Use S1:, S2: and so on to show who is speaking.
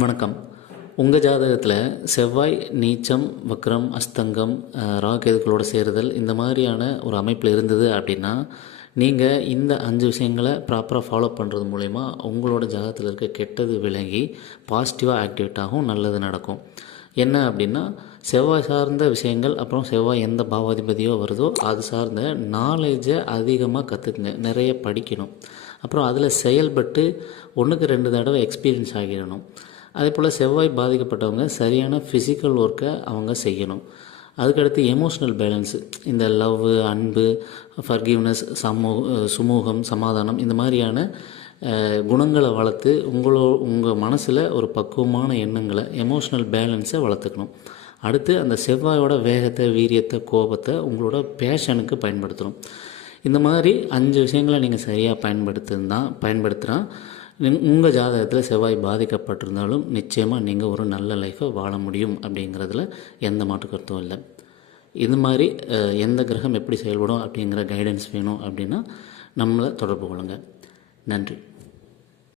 S1: வணக்கம். உங்கள் ஜாதகத்தில் செவ்வாய் நீச்சம் வக்ரம் அஸ்தங்கம் ராகேதுக்களோட சேருதல் இந்த மாதிரியான ஒரு அமைப்பில் இருந்தது அப்படின்னா நீங்கள் இந்த அஞ்சு விஷயங்களை ப்ராப்பராக ஃபாலோ பண்ணுறது மூலயமா உங்களோட ஜாதகத்தில் இருக்க கெட்டது விலகி பாசிட்டிவாக ஆக்டிவேட் ஆகும் நல்லது நடக்கும். என்ன அப்படின்னா செவ்வாய் சார்ந்த விஷயங்கள் அப்புறம் செவ்வாய் எந்த பாவாதிபதியோ வருதோ அது சார்ந்த நாலேஜை அதிகமாக கற்றுக்குங்க நிறைய படிக்கணும். அப்புறம் அதில் செயல்பட்டு ஒன்றுக்கு ரெண்டு தடவை எக்ஸ்பீரியன்ஸ் ஆகிடணும். அதே போல் செவ்வாய் பாதிக்கப்பட்டவங்க சரியான ஃபிசிக்கல் ஒர்க்கை அவங்க செய்யணும். அதுக்கடுத்து எமோஷ்னல் பேலன்ஸு இந்த லவ் அன்பு ஃபர்கிவ்னஸ் சமூ சுமூகம் சமாதானம் இந்த மாதிரியான குணங்களை வளர்த்து உங்களோ உங்கள் மனசில் ஒரு பக்குவமான எண்ணங்களை எமோஷ்னல் பேலன்ஸை வளர்த்துக்கணும். அடுத்து அந்த செவ்வாயோட வேகத்தை வீரியத்தை கோபத்தை உங்களோட பேஷனுக்கு பயன்படுத்தணும். இந்த மாதிரி அஞ்சு விஷயங்களை நீங்கள் சரியாக பயன்படுத்தினா பயன்படுத்துகிறான் உங்கள் ஜாதகத்தில் செவ்வாய் பாதிக்கப்பட்டிருந்தாலும் நிச்சயமாக நீங்கள் ஒரு நல்ல லைஃப்பை வாழ முடியும் அப்படிங்கிறதுல எந்த மாற்று கருத்தும் இல்லை. இது மாதிரி எந்த கிரகம் எப்படி செயல்படும் அப்படிங்கிற கைடன்ஸ் வேணும் அப்படின்னா நம்மளை தொடர்பு கொள்ளுங்கள் நன்றி.